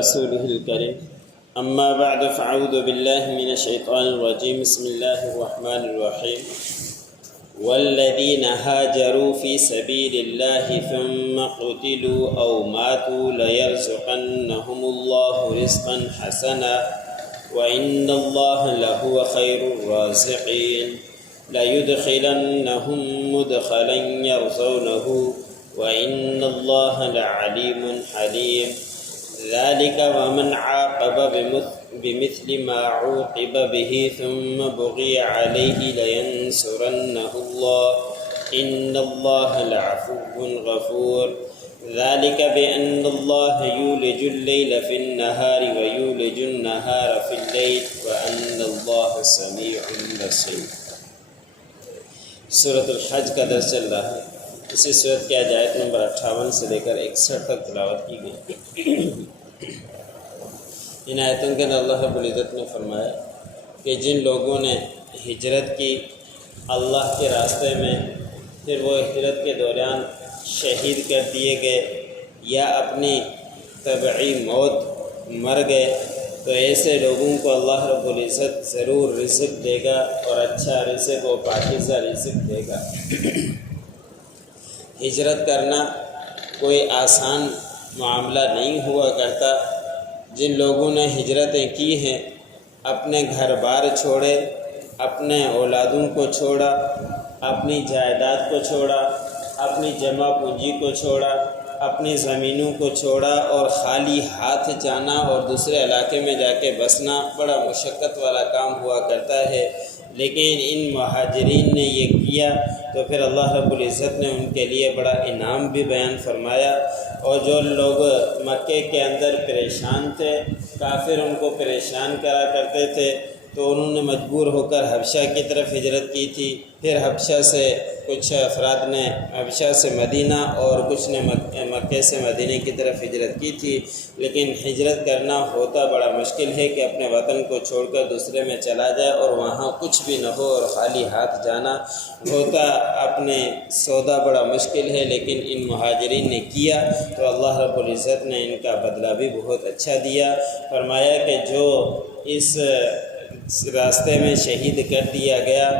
رسوله الكريم أما بعد فأعوذ بالله من الشيطان الرجيم بسم الله الرحمن الرحيم والذين هاجروا في سبيل الله ثم قتلوا أو ماتوا ليرزقنهم الله رزقا حسنا وإن الله لهو خير الرازقين ليدخلنهم مدخلا يرضونه وإن الله لعليم حليم ذلك ومن عاقب بمثل ما عوقب به ثم بغي عليه لينصرنه الله إن الله لعفو غفور ذلك بأن الله يولج الليل في النهار ويولج النهار في الليل وأن الله سميع بصير۔ سورۃ الحج کا درس چل رہا ہے۔ اسی صورت کی آیت نمبر 58 سے لے کر 61 تک تلاوت کی گئی۔ ان آیتوں کے اندر اللہ رب العزت نے فرمایا کہ جن لوگوں نے ہجرت کی اللہ کے راستے میں، پھر وہ ہجرت کے دوران شہید کر دیے گئے یا اپنی طبعی موت مر گئے، تو ایسے لوگوں کو اللہ رب العزت ضرور رزق دے گا اور اچھا رزق و پاکیزہ رزق دے گا۔ ہجرت کرنا کوئی آسان معاملہ نہیں ہوا کرتا۔ جن لوگوں نے ہجرتیں کی ہیں، اپنے گھر بار چھوڑے، اپنے اولادوں کو چھوڑا، اپنی جائیداد کو چھوڑا، اپنی جمع پونجی کو چھوڑا، اپنی زمینوں کو چھوڑا اور خالی ہاتھ جانا اور دوسرے علاقے میں جا کے بسنا بڑا مشقت والا کام ہوا کرتا ہے، لیکن ان مہاجرین نے یہ کیا تو پھر اللہ رب العزت نے ان کے لیے بڑا انعام بھی بیان فرمایا۔ اور جو لوگ مکے کے اندر پریشان تھے، کافر ان کو پریشان کرا کرتے تھے، تو انہوں نے مجبور ہو کر حبشہ کی طرف ہجرت کی تھی۔ پھر حبشہ سے کچھ افراد نے حبشہ سے مدینہ اور کچھ نے مکے سے مدینہ کی طرف ہجرت کی تھی، لیکن ہجرت کرنا ہوتا بڑا مشکل ہے کہ اپنے وطن کو چھوڑ کر دوسرے میں چلا جائے اور وہاں کچھ بھی نہ ہو اور خالی ہاتھ جانا ہوتا اپنے سودا بڑا مشکل ہے، لیکن ان مہاجرین نے کیا تو اللہ رب العزت نے ان کا بدلہ بھی بہت اچھا دیا۔ فرمایا کہ جو اس راستے میں شہید کر دیا گیا،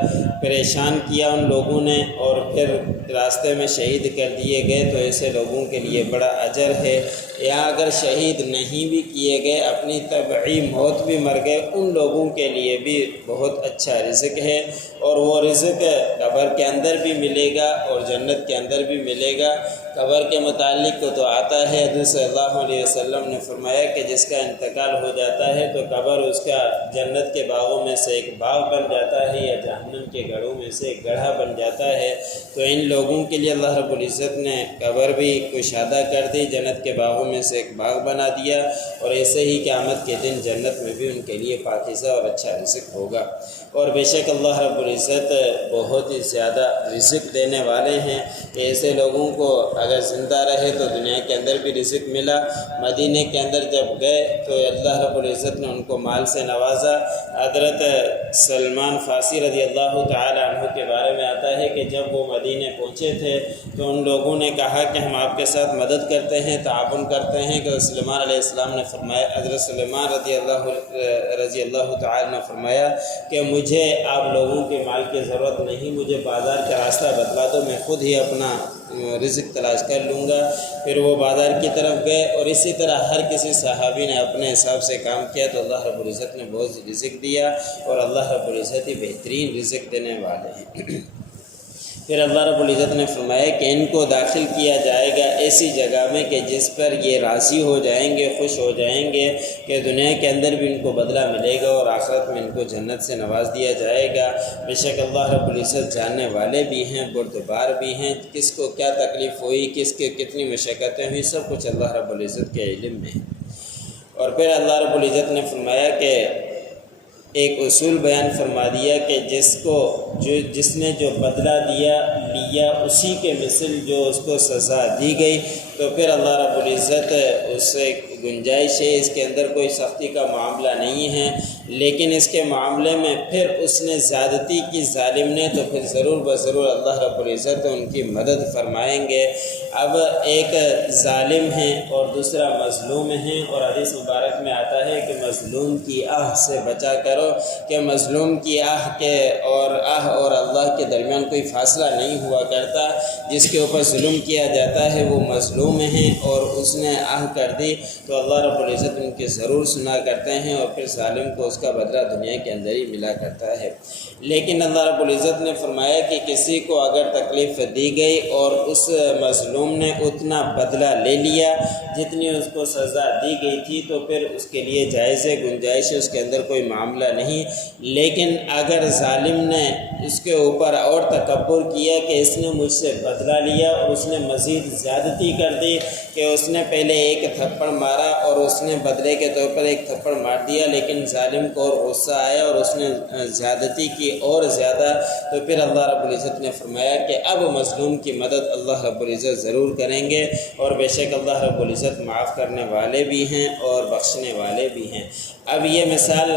پریشان کیا ان لوگوں نے اور پھر راستے میں شہید کر دیے گئے، تو ایسے لوگوں کے لیے بڑا اجر ہے۔ یا اگر شہید نہیں بھی کیے گئے، اپنی طبعی موت بھی مر گئے، ان لوگوں کے لیے بھی بہت اچھا رزق ہے، اور وہ رزق قبر کے اندر بھی ملے گا اور جنت کے اندر بھی ملے گا۔ قبر کے متعلق تو آتا ہے، حضور صلی اللہ علیہ وسلم نے فرمایا کہ جس کا انتقال ہو جاتا ہے تو قبر اس کا جنت کے باغوں میں سے ایک باغ بن جاتا ہے یا جہنم کے گڑھوں میں سے ایک گڑھا بن جاتا ہے۔ تو ان لوگوں کے لیے اللہ رب العزت نے قبر بھی کشادہ کر دی، جنت کے باغوں میں سے ایک باغ بنا دیا، اور ایسے ہی قیامت کے دن جنت میں بھی ان کے لیے پاکیزہ اور اچھا رزق ہوگا۔ اور بے شک اللہ رب العزت بہت ہی زیادہ رزق دینے والے ہیں کہ ایسے لوگوں کو اگر زندہ رہے تو دنیا کے اندر بھی رزق ملا۔ مدینہ کے اندر جب گئے تو اللہ رب العزت نے ان کو مال سے نوازا۔ حضرت سلمان فارسی رضی اللہ تعالی عنہ کے بارے میں آتا ہے کہ جب وہ مدینہ پہنچے تھے تو ان لوگوں نے کہا کہ ہم آپ کے ساتھ مدد کرتے ہیں، تعاون کرتے ہیں، کہ سلیمان علیہ السلام نے فرمایا، حضرت سلیمان رضی اللہ تعالی نے فرمایا کہ مجھے آپ لوگوں کے مال کی ضرورت نہیں، مجھے بازار کا راستہ بتلا دو، میں خود ہی اپنا رزق تلاش کر لوں گا۔ پھر وہ بازار کی طرف گئے اور اسی طرح ہر کسی صحابی نے اپنے حساب سے کام کیا تو اللہ رب العزت نے بہت رزق دیا، اور اللہ رب العزت ہی بہترین رزق دینے والے ہیں۔ پھر اللہ رب العزت نے فرمایا کہ ان کو داخل کیا جائے گا ایسی جگہ میں کہ جس پر یہ راضی ہو جائیں گے، خوش ہو جائیں گے کہ دنیا کے اندر بھی ان کو بدلہ ملے گا اور آخرت میں ان کو جنت سے نواز دیا جائے گا۔ بے شک اللہ رب العزت جاننے والے بھی ہیں، بردبار بھی ہیں، کس کو کیا تکلیف ہوئی، کس کے کتنی مشقتیں ہوئی، سب کچھ اللہ رب العزت کے علم میں ہے۔ اور پھر اللہ رب العزت نے فرمایا کہ ایک اصول بیان فرما دیا کہ جس نے جو بدلہ لیا اسی کے مثل جو اس کو سزا دی گئی، تو پھر اللہ رب العزت اس سے گنجائش ہے، اس کے اندر کوئی سختی کا معاملہ نہیں ہے، لیکن اس کے معاملے میں پھر اس نے زیادتی کی ظالم نے، تو پھر ضرور بضرور اللہ رب العزت ان کی مدد فرمائیں گے۔ اب ایک ظالم ہے اور دوسرا مظلوم ہے، اور حدیث مبارک میں آتا ہے کہ مظلوم کی آہ سے بچا کرو، کہ مظلوم کی آہ اور اللہ کے درمیان کوئی فاصلہ نہیں ہوا کرتا۔ جس کے اوپر ظلم کیا جاتا ہے وہ مظلوم ہے اور اس نے آہ کر دی تو اللہ رب العزت ان کی ضرور سنا کرتے ہیں، اور پھر ظالم کو اس کا بدلہ دنیا کے اندر ہی ملا کرتا ہے۔ لیکن اللہ رب العزت نے فرمایا کہ کسی کو اگر تکلیف دی گئی اور اس مظلوم نے اتنا بدلہ لے لیا جتنی اس کو سزا دی گئی تھی، تو پھر اس کے لیے جائز گنجائش ہے، اس کے اندر کوئی معاملہ نہیں۔ لیکن اگر ظالم نے اس کے اوپر اور تکبر کیا کہ اس نے مجھ سے بدلہ لیا اور اس نے مزید زیادتی کر دی کہ اس نے پہلے ایک تھپڑ مارا اور اس نے بدلے کے طور پر ایک تھپڑ مار دیا، لیکن ظالم کو اور غصہ آیا اور اس نے زیادتی کی اور زیادہ، تو پھر اللہ رب العزت نے فرمایا کہ اب مظلوم کی مدد اللہ رب العزت ضرور کریں گے، اور بے شک اللہ رب العزت معاف کرنے والے بھی ہیں اور بخشنے والے بھی ہیں۔ اب یہ مثال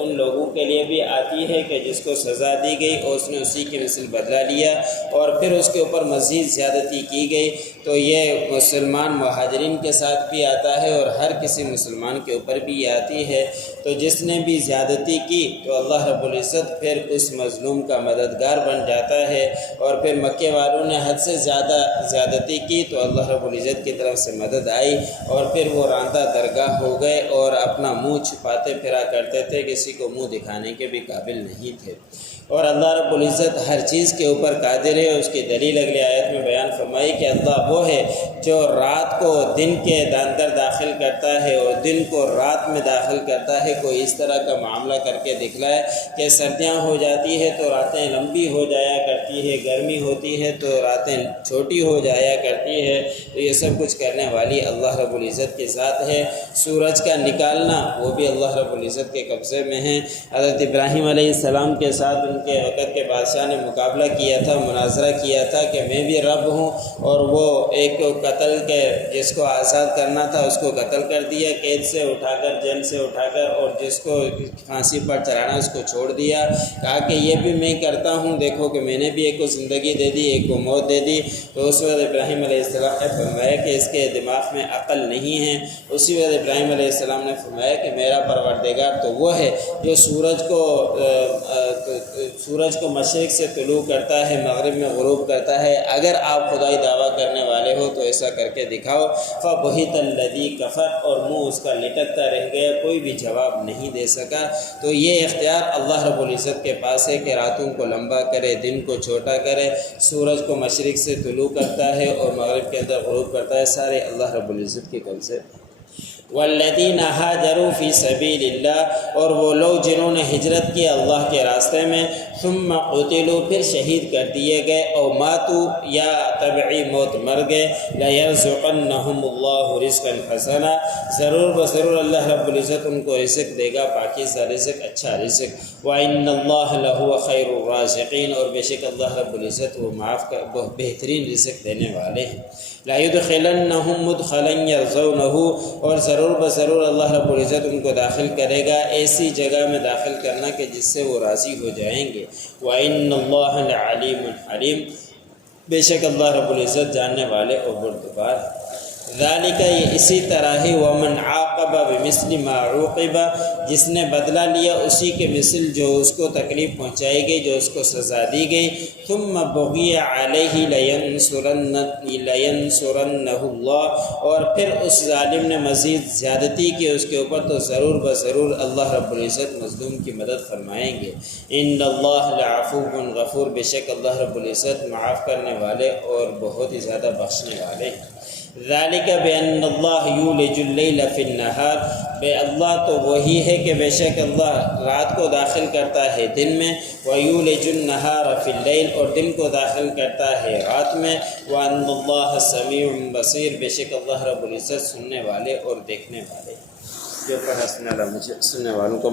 ان لوگوں کے لیے بھی آتی ہے کہ جس کو سزا دی گئی اور اس نے اسی کی مثل بدلہ لیا اور پھر اس کے اوپر مزید زیادتی کی گئی، تو یہ مسلمان مہاجرین کے ساتھ بھی آتا ہے اور ہر کسی مسلمان کے اوپر بھی یہ آتی ہے۔ تو جس نے بھی زیادتی کی تو اللہ رب العزت پھر اس مظلوم کا مددگار بن جاتا ہے، اور پھر مکے والوں نے حد سے زیادہ زیادتی کی تو اللہ رب العزت کی طرف سے مدد آئی، اور پھر وہ راندہ درگاہ ہو گئے اور اپنا منہ چھپاتے پھرا کرتے تھے، کسی کو منہ دکھانے کے بھی قابل نہیں تھے۔ اور اللہ رب العزت ہر چیز کے اوپر قادر ہے، اس کی دلیل اگلی آیت میں بیان فرمائی کہ اللہ وہ ہے جو رات کو دن کے اندر داخل کرتا ہے اور دن کو رات میں داخل کرتا ہے۔ کوئی اس طرح کا معاملہ کر کے دکھلائے کہ سردیاں ہو جاتی ہے تو راتیں لمبی ہو جایا کرتی ہے، گرمی ہوتی ہے تو راتیں چھوٹی ہو جایا کرتی ہے، تو یہ سب کچھ کرنے والی اللہ رب العزت کی ذات ہے۔ سورج کا نکالنا وہ بھی اللہ رب العزت کے قبضے میں ہے۔ حضرت ابراہیم علیہ السلام کے ساتھ ان کے وقت کے بادشاہ نے مقابلہ کیا تھا، مناظرہ کیا تھا کہ میں بھی رب ہوں، اور وہ ایک قتل کے جس کو آزاد کرنا تھا اس کو قتل کر دیا، قید سے اٹھا کر، جیل سے اٹھا کر، اور جس کو پھانسی پر چڑھانا اس کو چھوڑ دیا، کہا کہ یہ بھی میں کرتا ہوں، دیکھو کہ میں نے بھی ایک کو زندگی دے دی، ایک کو موت دے دی۔ تو اس وقت ابراہیم علیہ السلام نے فرمایا کہ اس کے دماغ میں عقل نہیں ہے۔ اسی وقت ابراہیم علیہ السلام نے فرمایا کہ میرا پروردگار تو وہ ہے جو سورج کو مشرق سے طلوع کرتا ہے، مغرب میں غروب کرتا ہے، اگر آپ خدائی دعویٰ کرنے والے ہو تو ایسا کر کے دکھاؤ۔ فَبُهِتَ الَّذِي كَفَرَ، اور منہ اس کا لٹکتا رہ گیا، کوئی بھی جواب نہیں دے سکا۔ تو یہ اختیار اللہ رب العزت کے پاس ہے کہ راتوں کو لمبا کرے، دن کو چھوٹا کرے، سورج کو مشرق سے طلوع کرتا ہے اور مغرب کے اندر غروب کرتا ہے، سارے اللہ رب العزت کے قبضے۔ والذین ہاجروا فی سبیل اللہ، اور وہ لوگ جنہوں نے ہجرت کی اللہ کے راستے میں، ثم قتلوا، پھر شہید کر دیے گئے، او ماتوا، یا طبعی موت مر گئے، لیرزقنہم اللہ رزقا حسنا، ضرور بضرور اللہ رب العزت ان کو رزق دے گا، پاکیزہ رزق، اچھا رزق۔ وَإِنَّ اللَّهَ لَهُوَ خَيْرُ الرَّازِقِينَ، اور بے شک اللہ رب العزت وہ بہترین رزق دینے والے ہیں۔ لا يدخلنهم مدخلا يرضونه، اور ضرور بضرور اللہ رب العزت ان کو داخل کرے گا ایسی جگہ میں داخل کرنا کہ جس سے وہ راضی ہو جائیں گے۔ وَإِنَّ اللَّهَ لَعَلِيمٌ حَلِيمٌ، بے شک اللہ رب العزت جاننے والے اور بردبار۔ ذالک، یہ اسی طرح ہی، ومن عاقب بمثل ما عوقب، جس نے بدلہ لیا اسی کے مثل جو اس کو تکلیف پہنچائی گئی، جو اس کو سزا دی گئی، ثم بغی علیہ لینصرنہ اللہ، اور پھر اس ظالم نے مزید زیادتی کی اس کے اوپر، تو ضرور بضرور اللہ رب العزت مظلوم کی مدد فرمائیں گے۔ ان اللہ لعفو غفور، بے شک اللہ رب العزت معاف کرنے والے اور بہت ہی زیادہ بخشنے والے ہیں۔ ذالک بأن اللہ یولج اللیل فی النہار، بے اللہ تو وہی ہے کہ بے شک اللہ رات کو داخل کرتا ہے دن میں، ویولج النہار فی اللیل، اور دن کو داخل کرتا ہے رات میں، وان اللہ سمیع بصیر، بے شک اللہ رب العزت سننے والے اور دیکھنے والے۔ جو پڑھا سنا مجھے سننے والوں کو